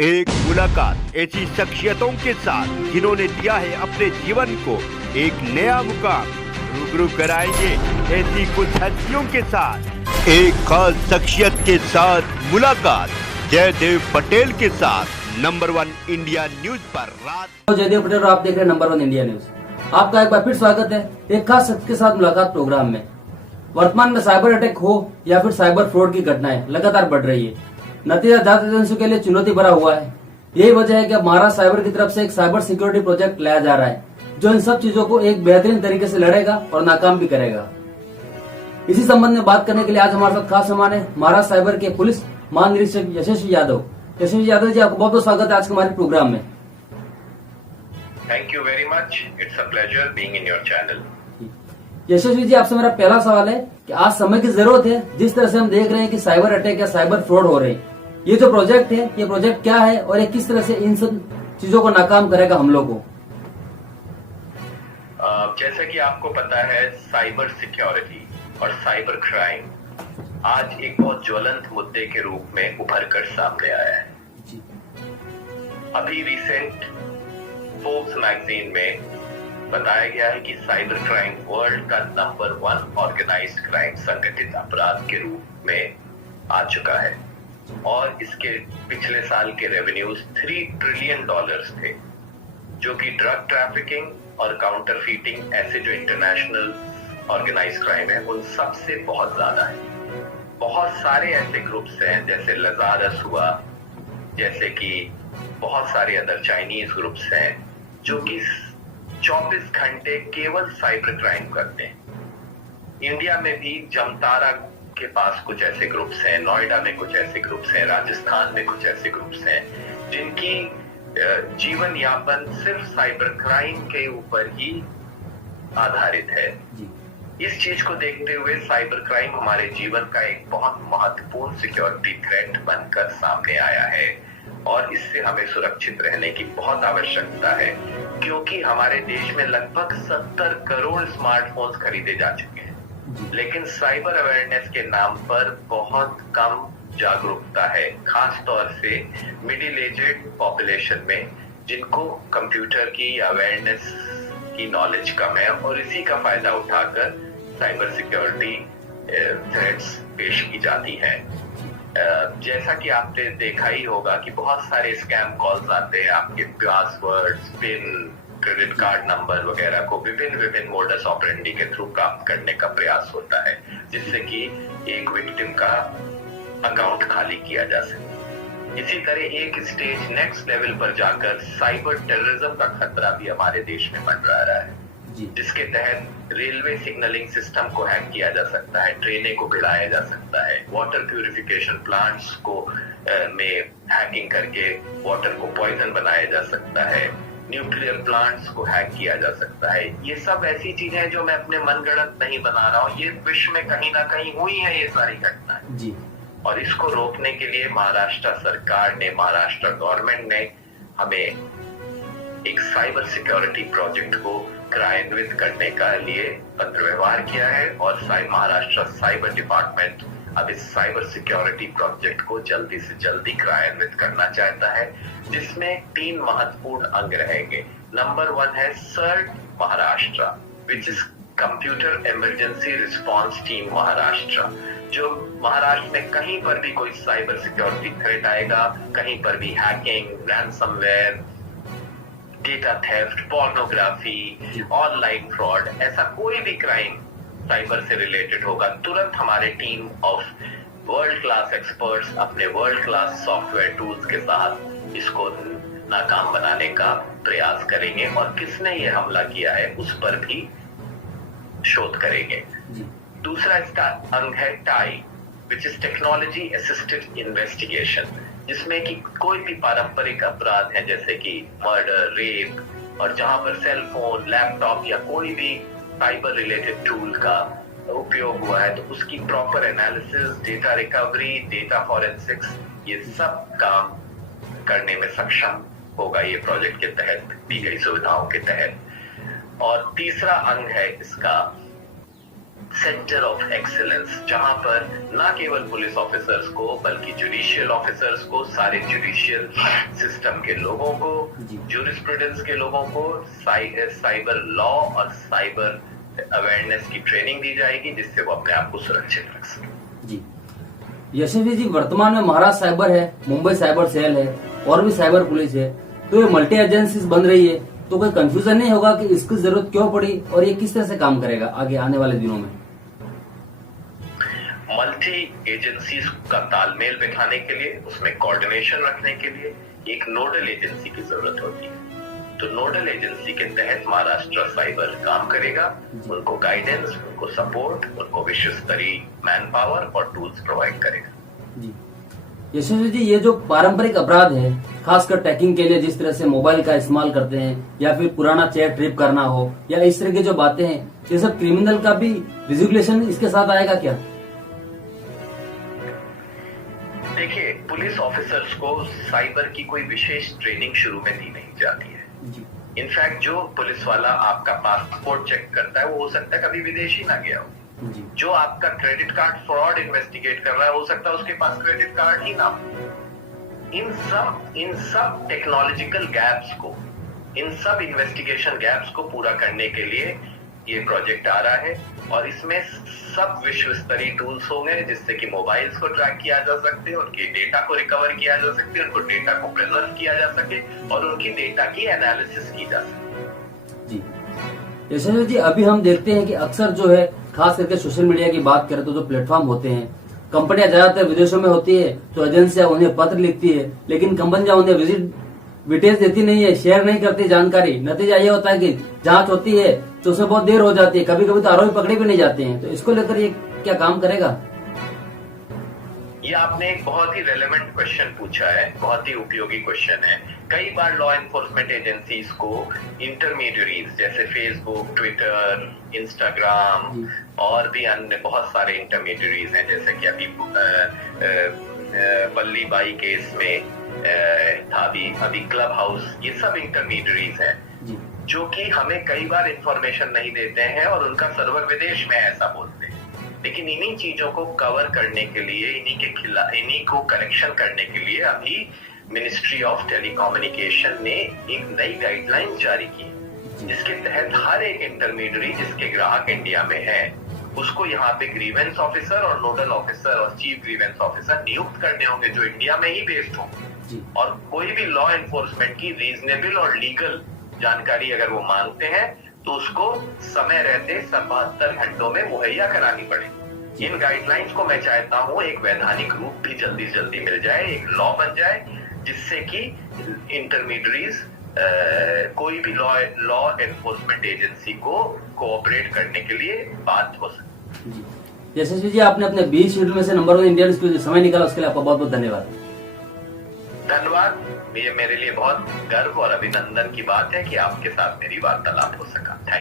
एक मुलाकात ऐसी शख्सियतों के साथ जिन्होंने दिया है अपने जीवन को एक नया मुकाम। रूबरू कराएंगे ऐसी कुछ हस्तियों के साथ एक खास शख्सियत के साथ मुलाकात। जयदेव पटेल के साथ नंबर 1 इंडिया न्यूज पर रात। जयदेव पटेल और आप देख रहे हैं नंबर 1 इंडिया न्यूज। आपका एक बार फिर स्वागत है एक खास शख्स के साथ मुलाकात प्रोग्राम में। वर्तमान में साइबर अटैक हो या फिर साइबर फ्रॉड की घटनाएं लगातार बढ़ रही है। नतीजा जांच एजेंसियों के लिए चुनौती भरा हुआ है। यही वजह है कि अब महाराष्ट्र साइबर की तरफ से एक साइबर सिक्योरिटी प्रोजेक्ट लाया जा रहा है जो इन सब चीजों को एक बेहतरीन तरीके से लड़ेगा और नाकाम भी करेगा। इसी संबंध में बात करने के लिए आज हमारे साथ खास मेहमान है महाराष्ट्र साइबर के पुलिस महानिरीक्षक यशस्वी यादव। यशस्वी यादव जी, आपको बहुत बहुत स्वागत है आज के हमारे प्रोग्राम में। Thank you very much. It's a pleasure being in your channel. यशस्वी जी, आपसे मेरा पहला सवाल है कि आज समय की जरूरत है। जिस तरह से हम देख रहे हैं कि साइबर अटैक या साइबर फ्रॉड हो रहे हैं, ये जो प्रोजेक्ट है ये प्रोजेक्ट क्या है और ये किस तरह से इन सब चीजों को नाकाम करेगा हमलों को? जैसा कि आपको पता है, साइबर सिक्योरिटी और साइबर क्राइम आज एक बहुत ज्वलंत मुद्दे के रूप में उभर कर सामने आया है। अभी रिसेंट फोर्ब्स मैगजीन में बताया गया है कि साइबर क्राइम वर्ल्ड का नंबर 1 ऑर्गेनाइज्ड क्राइम संगठित अपराध के रूप में आ चुका है और इसके पिछले साल के रेवेन्यूज $3 ट्रिलियन थे, जो कि ड्रग ट्रैफिकिंग और काउंटरफीटिंग ऐसे जो इंटरनेशनल ऑर्गेनाइज्ड क्राइम है उन सब से बहुत ज्यादा है। बहुत सारे ऐसे ग्रुप्स हैं जैसे लजारस हुआ, जैसे कि बहुत सारे अदर चाइनीज ग्रुप्स हैं जो कि 24 घंटे केवल साइबर क्राइम करते हैं। इंडिया में भी जमतारा के पास कुछ ऐसे ग्रुप्स हैं, नोएडा में कुछ ऐसे ग्रुप्स हैं, राजस्थान में कुछ ऐसे ग्रुप्स हैं जिनकी जीवन यापन सिर्फ साइबर क्राइम के ऊपर ही आधारित है। इस चीज को देखते हुए साइबर क्राइम हमारे जीवन का एक बहुत महत्वपूर्ण सिक्योरिटी थ्रेट बनकर सामने आया है और इससे हमें सुरक्षित रहने की बहुत आवश्यकता है, क्योंकि हमारे देश में लगभग 70 करोड़ स्मार्टफोन्स खरीदे जा चुके हैं, लेकिन साइबर अवेयरनेस के नाम पर बहुत कम जागरूकता है, खास तौर से मिडिल एजेड पॉपुलेशन में जिनको कंप्यूटर की अवेयरनेस की नॉलेज कम है और इसी का फायदा उठाकर साइबर सिक्योरिटी थ्रेट्स पेश की जाती हैं। जैसा कि आपने देखा ही होगा कि बहुत सारे स्कैम कॉल्स आते हैं, आपके password, pin, credit card number वगैरह को विभिन्न मोडस ऑपरेंडी के थ्रू प्राप्त करने का प्रयास होता है, जिससे कि एक विक्टिम का अकाउंट खाली किया जा सके। इसी तरह एक स्टेज नेक्स्ट लेवल पर जाकर साइबर टेररिज्म का खतरा भी हमारे देश में मंडरा रहा है, जिसके तहत रेलवे सिग्नलिंग सिस्टम को हैक किया जा सकता है, ट्रेनें को भिड़ाया जा सकता है, वाटर प्यूरिफिकेशन प्लांट्स को में हैकिंग करके वाटर को पॉइजन बनाया जा सकता है, न्यूक्लियर प्लांट्स को हैक किया जा सकता है। ये सब ऐसी चीजें जो मैं अपने मनगढ़ंत नहीं बना रहा हूँ, ये विश्व में कहीं ना कहीं हुई है ये सारी घटनाएं। और इसको रोकने के लिए महाराष्ट्र सरकार ने, महाराष्ट्र गवर्नमेंट ने हमें एक साइबर सिक्योरिटी प्रोजेक्ट को क्रियान्वित करने का लिए पत्र व्यवहार किया है और महाराष्ट्र साइबर डिपार्टमेंट अब इस साइबर सिक्योरिटी प्रोजेक्ट को जल्दी से जल्दी क्रियान्वित करना चाहता है, जिसमें 3 महत्वपूर्ण अंग रहेंगे। नंबर 1 है CERT Maharashtra, which is computer emergency response team Maharashtra, जो महाराष्ट्र में कहीं पर भी कोई साइबर सिक्योरिटी थ्रेट आएगा, कहीं पर भी hacking, ransomware, data theft, pornography, online fraud, ऐसा कोई भी क्राइम साइबर से रिलेटेड होगा, तुरंत हमारे team of world class experts अपने वर्ल्ड क्लास सॉफ्टवेयर टूल्स के साथ इसको नाकाम बनाने का प्रयास करेंगे और किसने ये हमला किया है उस पर भी शोध करेंगे। दूसरा इसका अंग है tie, which is technology assisted investigation, जिसमें कि कोई भी पारंपरिक अपराध है जैसे कि मर्डर, रेप, और जहां पर सेल फोन, लैपटॉप या कोई भी साइबर रिलेटेड टूल का उपयोग हुआ है तो उसकी proper analysis, data recovery, data forensics, ये सब काम करने में सक्षम होगा ये प्रोजेक्ट के तहत दी गई सुविधाओं के तहत। और तीसरा अंग है इसका सेंटर ऑफ एक्सीलेंस, जहां पर न केवल पुलिस ऑफिसर्स को बल्कि जुडिशियल ऑफिसर्स को, सारे जुडिशियल सिस्टम के लोगों को, ज्यूरिस्प्रूडेंस के लोगों को साइबर लॉ और साइबर अवेयरनेस की ट्रेनिंग दी जाएगी, जिससे वो अपने आप को सुरक्षित रख सके। जी यशस्वी जी, वर्तमान में महाराष्ट्र साइबर है, मुंबई साइबर सेल है और भी साइबर पुलिस है, तो ये मल्टी एजेंसीज बन रही है, तो कोई कंफ्यूजन नहीं होगा कि इसकी जरूरत क्यों पड़ी और ये किस तरह से काम करेगा आगे आने वाले दिनों में? मल्टी एजेंसीज का तालमेल बिठाने के लिए, उसमें कोऑर्डिनेशन रखने के लिए एक नोडल एजेंसी की जरूरत होती है। तो नोडल एजेंसी के तहत महाराष्ट्र साइबर काम करेगा, उनको गाइडेंस, उनको सपोर्ट, उनको विश्व स्तरीय मैन पावर और टूल्स प्रोवाइड करेगा। जी यशस्वी जी, ये जो पारंपरिक अपराध है, खासकर टैकिंग के लिए जिस तरह से मोबाइल का इस्तेमाल करते हैं या फिर पुराना चेयर ट्रिप करना हो या इस तरह की जो बातें हैं, ये सब क्रिमिनल का भी रेजुलेशन इसके साथ आएगा क्या? देखिए, पुलिस ऑफिसर्स को साइबर की कोई विशेष ट्रेनिंग शुरू में दी नहीं जाती है। इनफैक्ट जो पुलिस वाला आपका पासपोर्ट चेक करता है, वो हो सकता है कभी विदेश ही ना गया हो। जो आपका क्रेडिट कार्ड फ्रॉड इन्वेस्टिगेट कर रहा है, हो सकता है उसके पास क्रेडिट कार्ड ही ना हो। इन सब टेक्नोलॉजिकल गैप्स को, इन सब इन्वेस्टिगेशन गैप्स को पूरा करने के लिए ये प्रोजेक्ट आ रहा है, और इसमें सब विश्व स्तरीय टूल्स होंगे, जिससे कि मोबाइल्स को ट्रैक किया जा सके, उनके डेटा को रिकवर किया जा सके, उनको डेटा को प्रिजर्व किया जा सके और उनकी डेटा की एनालिसिस की जा सके। जी यशस्वी जी, अभी हम देखते हैं कि अक्सर जो है, खास करके सोशल मीडिया की बात करें तो जो प्लेटफॉर्म होते हैं, कंपनियां ज्यादातर विदेशों में होती है, तो एजेंसियां उन्हें पत्र लिखती है, लेकिन कंपनियां उन्हें विजिट डिटेल्स देती नहीं है, शेयर नहीं करती जानकारी। नतीजा ये होता है कि जांच होती है तो उसमें बहुत देर हो जाती है, कभी कभी तो आरोपी पकड़े भी नहीं जाते हैं। तो इसको लेकर ये क्या काम करेगा? ये आपने एक बहुत ही रेलेवेंट क्वेश्चन पूछा है, बहुत ही उपयोगी क्वेश्चन है। कई बार लॉ एनफोर्समेंट एजेंसीज को इंटरमीडियरीज जैसे फेसबुक, ट्विटर, इंस्टाग्राम और भी अन्य बहुत सारे इंटरमीडियरीज हैं, जैसे कि अभी बल्ली बाई केस में था, अभी क्लब हाउस, ये सब इंटरमीडियरीज हैं जो कि हमें कई बार इंफॉर्मेशन नहीं देते हैं और उनका सर्वर विदेश में ऐसा बोलते हैं। लेकिन इन्हीं चीजों को कवर करने के लिए, इन्हीं को करेक्शन करने के लिए अभी मिनिस्ट्री ऑफ टेलीकम्युनिकेशन ने एक नई गाइडलाइन जारी की, जिसके तहत हर एक इंटरमीडियरी जिसके ग्राहक इंडिया में है, उसको यहाँ पे ग्रीवेंस ऑफिसर और नोडल ऑफिसर और चीफ ग्रीवेंस ऑफिसर नियुक्त करने होंगे, जो इंडिया में ही बेस्ड होंगे। और कोई भी लॉ एनफोर्समेंट की रीजनेबल और लीगल जानकारी अगर वो मांगते हैं, तो उसको समय रहते 72 घंटों में मुहैया करानी पड़ेगी। इन गाइडलाइंस को मैं चाहता हूँ एक वैधानिक रूप भी जल्दी से जल्दी मिल जाए, एक लॉ बन जाए, जिससे कि इंटरमीडियरीज कोई भी लॉ एनफोर्समेंट एजेंसी को कोऑपरेट करने के लिए बाध्य हो सके। यशस्वी जी, आपने अपने 20 शेड्यूल में से नंबर 1 इंडियन के लिए समय निकाला, उसके लिए आपका बहुत बहुत धन्यवाद। ये मेरे लिए बहुत गर्व और अभिनंदन की बात है कि आपके साथ मेरी वार्तालाप हो सका।